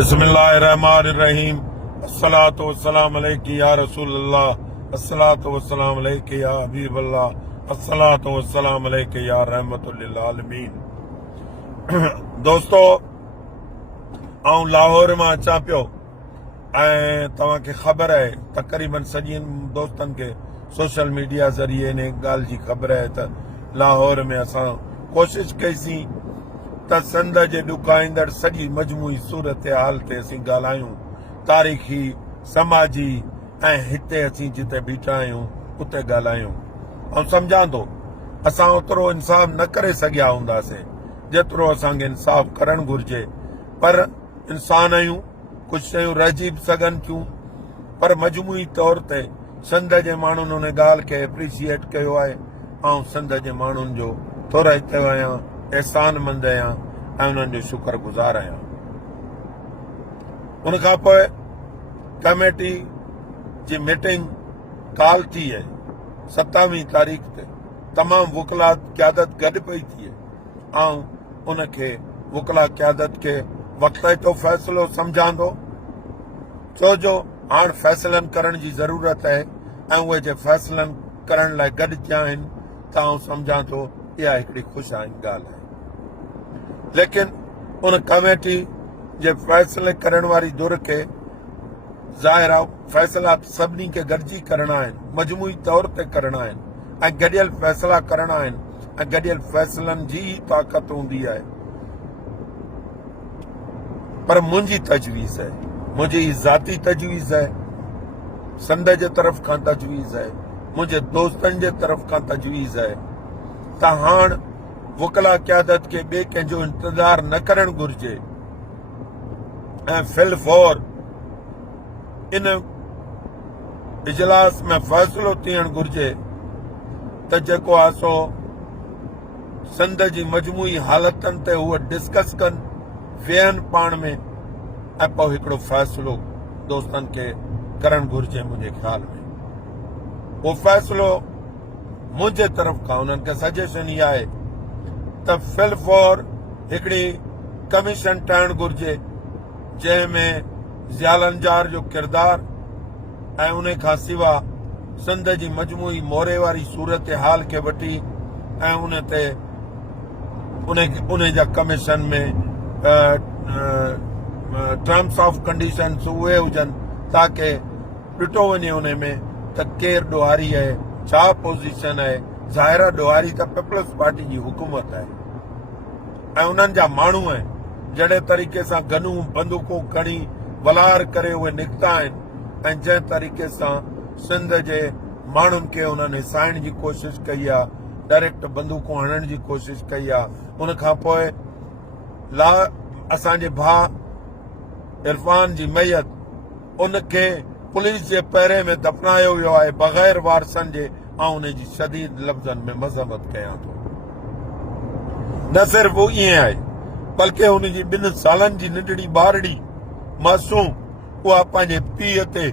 बिस्मिल्लाहिर्रहमानिर्रहीम। अस्सलातु वस्सलाम अलैका या रसूलल्लाह, अस्सलातु वस्सलाम अलैका या हबीबल्लाह, अस्सलातु वस्सलाम अलैका या रहमतुल लिल आलमीन। दोस्तो, आऊं लाहौर मां अचां पियो ऐं तव्हांखे ख़बर आहे, तक़रीबन सॼनि दोस्तनि खे सोशल मीडिया ज़रिए इन ॻाल्हि जी ख़बर आहे त लाहौर में असां कोशिशि कईसीं त सिंध जे ॾुकाईंदड़ सॼी मजमूई सूरत हाल ते असीं ॻाल्हायूं, तारीख़ी, समाजी ऐं हिते असीं जिते बीठा आहियूं उते ॻाल्हायूं। ऐं सम्झां थो असां ओतिरो इंसाफ़ न करे सघिया हूंदासीं जेतिरो असांखे इंसाफ़ करणु घुरिजे, पर इंसान आहियूं, कुझु शयूं रहिजी बि सघनि थियूं, पर मजमूई तौर ते सिंध जे माण्हुनि उन ॻाल्हि खे एप्रिशिएट कयो आहे। ऐं सिंध जे माण्हुनि जो थोरा हिते आहियां, एहसानमंद आहियां ऐं उन्हनि जो शुक्रगुज़ार आहियां। उन खां पोइ कमेटी जी मीटिंग काल थी आहे 27 तारीख़ ते, तमामु वकला क़यादत गॾु पई थिए ऐं उनखे वकला क़यादत खे वक़्त जो फ़ैसिलो सम्झां थो, छो जो हाणे फ़ैसिलनि करण जी ज़रूरत आहे ऐं उहे जे फ़ैसिलनि करण लाइ गॾु थिया आहिनि त आउं सम्झां थो इहा हिकिड़ी ख़ुशहाली ॻाल्हि आहे। लेकिन उन कमेटी जे फ़ैसिले करण वारी धुर खे ज़ाहिर आहे फ़ैसिला सभिनी खे गॾिजी करणा आहिनि, मजमूई तौर ते करणा आहिनि ऐं गॾियल फ़ैसिला करणा आहिनि ऐं गॾियल फ़ैसिलनि जी ताक़त हूंदी आहे। पर मुंहिंजी तजवीज़ आहे, मुंहिंजी ज़ाती तजवीज़ आहे, सिंध जे तरफ़ खां तजवीज़ आहे, मुंहिंजे दोस्तनि जे तरफ़ खां तजवीज़ आहे त हाणे वकला क़यादत खे ॿिए कंहिंजो इंतज़ार न करणु घुरिजे ऐं फिलफौर इन इजलास में फ़ैसिलो थियणु घुरिजे त जेको आहे सो सिंध जी मजमूई हालतुनि ते उहे डिस्कस कनि, वेहनि पाण में ऐं पोइ हिकिड़ो फ़ैसिलो दोस्तनि खे करणु घुरिजे। मुंहिंजे ख़्याल में उहो फ़ैसिलो मुंहिंजे तरफ़ खां उन्हनि खे सजेशन इहा आहे त फिलफौर हिकिड़ी कमीशन ठाहिणु घुरिजे जंहिंमें ज़ियालंजार जो किरदारु ऐं उन खां सवाइ सिंध जी मजमूई मोरे वारी सूरत हाल खे वठी ऐं उन ते उन जा कमीशन में टर्म्स ऑफ कंडीशन्स उहे हुजनि ताकी ॾिठो वञे उन में त केरु ॾोहारी आहे, छा पोज़ीशन आहे। ज़ाहिर ॾोहारी त पीपल्स पार्टी जी हुकूमत आहे ऐं उन्हनि जा माण्हू आहिनि, जहिड़े तरीक़े सां गनूं बंदूकूं खणी वलार करे उहे निकिता आहिनि ऐं जंहिं तरीक़े सां सिंध जे माण्हुनि खे उन्हनि हिसाइण जी कोशिशि कई आहे, डायरेक्ट बंदूकूं हणण जी कोशिशि कई आहे। उन खां पोइ असांजे भाउ इरफान जी मैयत उनखे पुलिस जे पहिरे में दफ़नायो वियो आहे बग़ैर वारसनि जे, ऐं उन जी शदीद लफ़्ज़नि में मज़म्मत कयां थो। न सिर्फ़ ईअं आहे बल्कि हुन जी 2 सालनि जी नंढड़ी ॿारड़ी मासूम, उहा पंहिंजे पीउ ते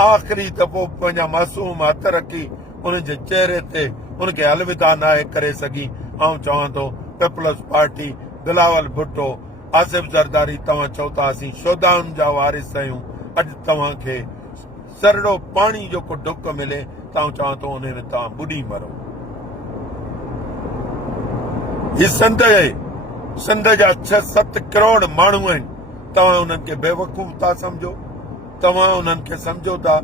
आख़िरी दफ़ो पंहिंजा मासूम हथ रखी उन जे चहिरे ते उनखे अलविदा नाहे करे सघी। ऐं चवां थो पीपल्स पार्टी, बिलावल भुट्टो, आसिफ ज़रदारी, तव्हां चओ था असीं शोधाउनि जा वारिस आहियूं, अॼु तव्हांखे सरड़ो पाणी जो को ढुक मिले तव्हां चवां थो उन में तव्हां ॿुॾी मरो। ही सिंध जा 6-7 करोड़ माण्हू आहिनि, तव्हां उन्हनि खे बेवकूफ़ था सम्झो, तव्हां उन्हनि खे सम्झो था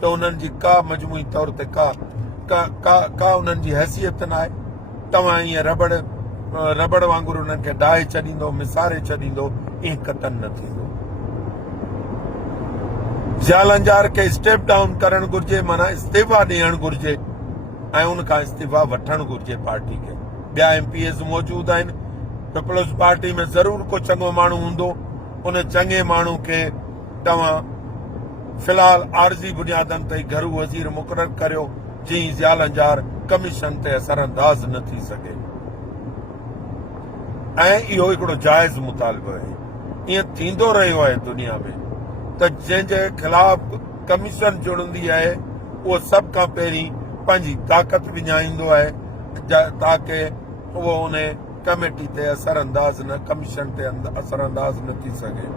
त उन्हनि जी का मजमूई तौर ते का उन्हनि जी हैसियत न आहे। तव्हां ईअं रबड़ वांगुरु उन्हनि खे डाहे छॾींदो, मिसारे छॾींदो, ईअं कतन न थींदो। ज़ियालंजार खे स्टेप डाउन करणु घुरिजे, माना इस्तीफ़ा ॾियणु घुरिजे ऐं उन खां इस्तीफ़ा वठणु घुरिजे पार्टी खे। ॿिया MPs मौजूदु आहिनि, पीपल्स पार्टी में ज़रूर को चङो माण्हू हूंदो, उन चङे माण्हू खे तव्हां फ़िलहाल आर्ज़ी बुनियादनि ते घरू वज़ीर मुक़ररु करियो जीअं ज़ियालंजार कमीशन ते असरअंदाज़ न थी सघे। ऐं इहो हिकिड़ो जाइज़ मुतालबो आहे। ईअं थींदो रहियो आहे दुनिया में त जंहिंजे ख़िलाफ़ कमीशन जुड़ंदी आहे उहो सभ खां पहिरीं पंहिंजी ताक़त विञाईंदो आहे ताकी उहो उन कमेटी ते असरअंदाज़ न, कमीशन ते असरअंदाज़ न थी सघे।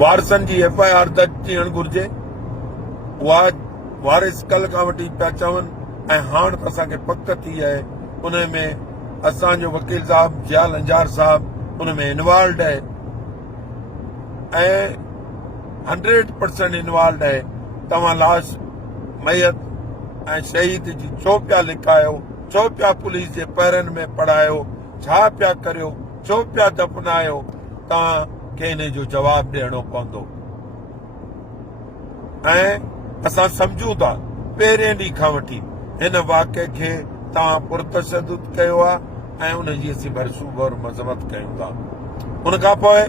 वारसनि जी FIR दर्ज थियणु घुर्जे। उहा वारिस कल्ह खां वठी पिया चवनि ऐं हाणे त असांखे पक थी आहे उन में असांजो वकील साहब जिया लंजार साहब उन में इन्वॉल्व आहे ऐं 100% इन्वॉल्व आहे। तव्हां लाश मैयत ऐं शहीद जी छो पिया लिकायो, छो पिया पुलिस जे पैरनि में पढ़ायो, छा पिया करियो, छो पिया दफ़नायो? तव्हांखे इन जो जवाबु ॾियणो पवंदो। ऐं असां सम्झूं था पहिरें ॾींहं खां वठी हिन वाक़े खे तव्हां पुरतशदुद कयो आहे ऐं उनजी असीं भरसूब और मज़म्मत कयूं था। उन खां पोइ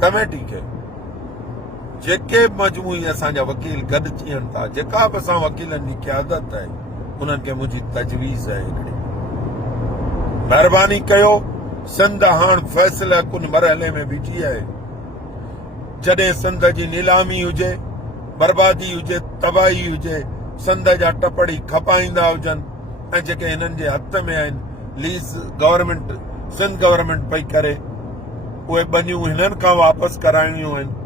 कमेटी खे जेके मजमूई असांजा वकील गॾु थियनि था, जेका बि असां वकीलनि जी क़यादत आहे उन्हनि खे मुंहिंजी तजवीज़ आहे हिकिड़ी, महिरबानी कयो सिंध हाणे फ़ैसिला कुन मरहले में बीठी आहे। जॾहिं सिंध जी नीलामी हुजे, बर्बादी हुजे, तबाही हुजे, सिंध जा टपड़ी खपाईंदा हुजनि ऐं जेके हिननि जे हथ में आहिनि लीज गवर्नमेंट सिंध गवर्नमेंट पई करे, उहे बनियूं हिननि खां वापसि कराइणियूं आहिनि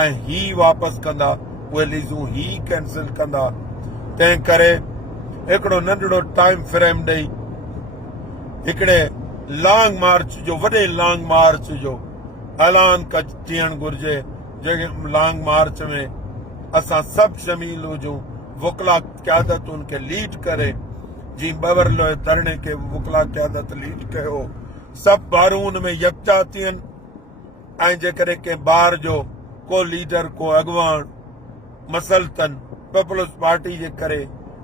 ऐं ही वापसि कंदा, उहे लीज़ूं ही कैंसिल कंदा। तंहिं करे हिकिड़ो नंढड़ो टाइम फ्रेम ॾेई हिकिड़े लॉन्ग मार्च जो, वॾे लॉन्ग मार्च जो ऐलान थियणु घुर्जे, जेके लॉन्ग मार्च में असां सभु शमील हुजूं। वकला क़यादत उनखे लीड करे, जीअं बवरलो धरणे खे वकला क़यादत लीड कयो, सभु ॿारूं उन में यकजा थियनि ऐं जेकॾहिं कंहिं ॿार जो को लीडर, को अॻवान मसलतन पीपल्स पार्टी जे करे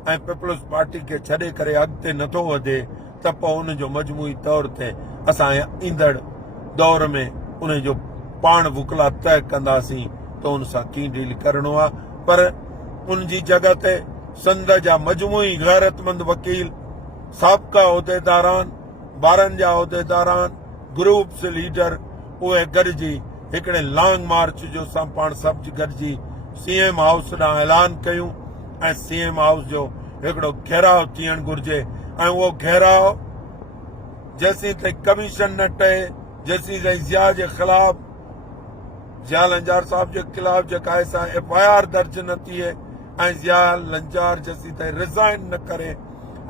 ऐं पीपल्स पार्टी खे छॾे करे अॻिते नथो वधे त पोइ उनजो मजमूई तौर ते असां ईंदड़ दौर में उनजो पाण वकला तय कंदासीं त उन सां कीअं डील करणो आहे। पर उनजी जॻह ते सिंध जा मजमूई गैरतमंद वकील, साबिक़ा उहिदेदारान, ॿारनि जा उहिदेदारान, ग्रुप्स लीडर, उहे गॾिजी हिकिड़े लॉन्ग मार्च जो असां पाण सभु गॾिजी CM हाउस ॾांहुं ऐलान कयूं ऐं CM हाउस जो हिकिड़ो घेराव थियणु घुर्जे ऐं उहो घेराव जेसीं ताईं कमीशन न टहे, जेसीं ताईं ज़िया जे ख़िलाफ़, ज़िया लंजार साहब जे ख़िलाफ़ जेका असां FIR दर्ज न थिए ऐं ज़िया लंजार जेसीं ताईं रिज़ाइन न करे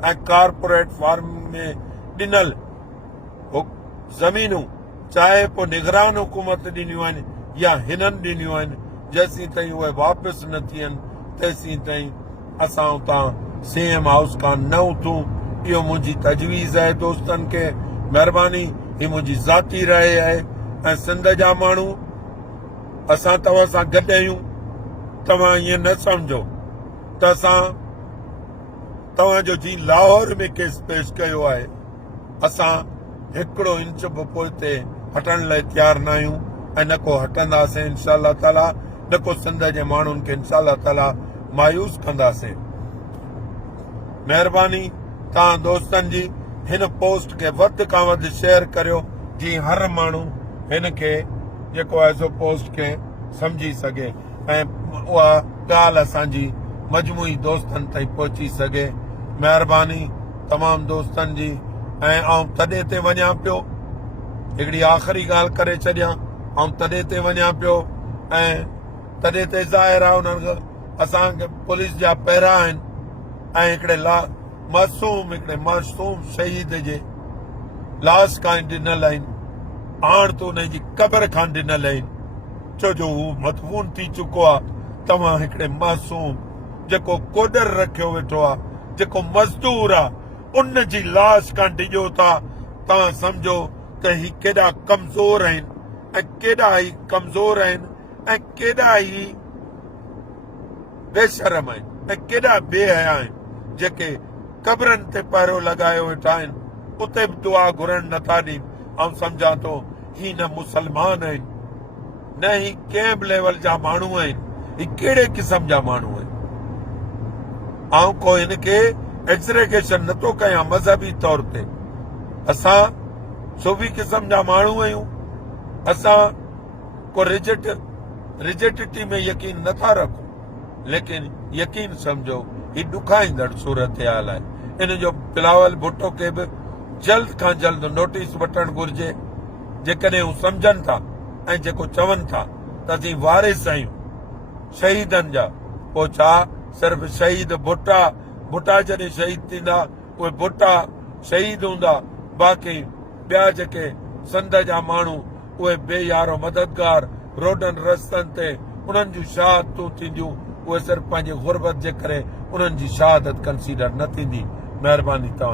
ऐं कारपोरेट फार्म में ॾिनल ज़मीनूं चाहे पोइ निगरान हुकूमत ॾिनियूं आहिनि या हिननि ॾिनियूं आहिनि, जेसीं ताईं उहे वापसि न थियनि तेसीं ताईं असां उतां CM हाउस खां न उथूं। इहो मुंहिंजी तजवीज़ आहे दोस्तनि खे। महिरबानी, ही मुंहिंजी ज़ाती राय आहे ऐं सिंध जा माण्हू असां तव्हां सां गॾु आहियूं। तव्हां ईअं न सम्झो त असां तव्हांजो जीअं लाहौर में केस पेश कयो आहे, असां हिकिड़ो इंच बि पोइ ते हटण लाइ तयारु न आहियूं ऐं न को हटंदासीं इंशा अल्लाह ताला, न को सिंध जे माण्हुनि खे इंशा अल्लाह ताला मायूस कंदासीं। महिरबानी, तव्हां दोस्तनि जी हिन पोस्ट खे वधि खां वधि शेयर करियो, जीअं हर माण्हू हिन खे जेको आहे सो पोस्ट खे सम्झी सघे ऐं उहा ॻाल्हि असांजी मजमूई दोस्तनि ताईं पहुची सघे। महिरबानी तमामु दोस्तनि जी। ऐं आउं तॾहिं ते वञा पियो, हिकिड़ी आख़िरी ॻाल्हि करे छॾियां, आउं तॾहिं ते वञा पियो ऐं तॾहिं ते ज़ाहिर आहे उन्हनि असांखे पुलिस जा पहिरा आहिनि ऐं हिकिड़े हिकिड़े मासूम शहीद जे लाश खां ॾिनल आहिनि, हाणे त उनजी क़बर खां ॾिनल आहिनि, छो जो हू मदफून थी चुको आहे। तव्हां हिकिड़े मासूम जेको कोडर रखियो वेठो आहे, जेको मज़दूर आहे, उन जी लाश खां डिॼो था। तव्हां सम्झो त ही केॾा कमज़ोर आहिनि ऐं केॾा ई कमज़ोर आहिनि ऐं केॾा ई बेशरम आहिनि ऐं केॾा बेहया आहिनि, जेके क़बरनि ते पहिरो लॻायो वेठा आहिनि, उते बि दुआ घुरण नथा ॾियनि। ऐं सम्झां थो ही न मुसलमान आहिनि, न ही कंहिं बि लेवल जा माण्हू आहिनि, ही कहिड़े क़िस्म जा माण्हू आहिनि। ऐं को हिनखे एक्सरेगेशन नथो कयां मज़हबी तौर ते। असां सूफ़ी क़िस्म जा माण्हू आहियूं, असां को रिजिडिटी में यकीन नथा रखूं, लेकिन यकीन सम्झो ही ॾुखाईंदड़ सूरत हाल आहे। इन जो बिलावल भुट्टो खे बि जल्द खां जल्द नोटिस वठणु घुर्जे। जेकॾहिं हू सम्झनि था ऐं जेको चवनि था त असीं वारिस आहियूं शहीदनि जा, पोइ छा सिर्फ़ शहीद भुट्टा जॾहिं शहीद थींदा उहे भुट्टा शहीद हूंदा, बाक़ी ॿिया जेके संद जा माण्हू उहे बेयारो मददगार रोडनि रस्तनि ते उन्हनि जूं शहादतूं थींदियूं, उहे सिर्फ़ पंहिंजी गुरबत जे करे उन्हनि जी शहादत कंसीडर न थींदी। महिरबानी तव्हां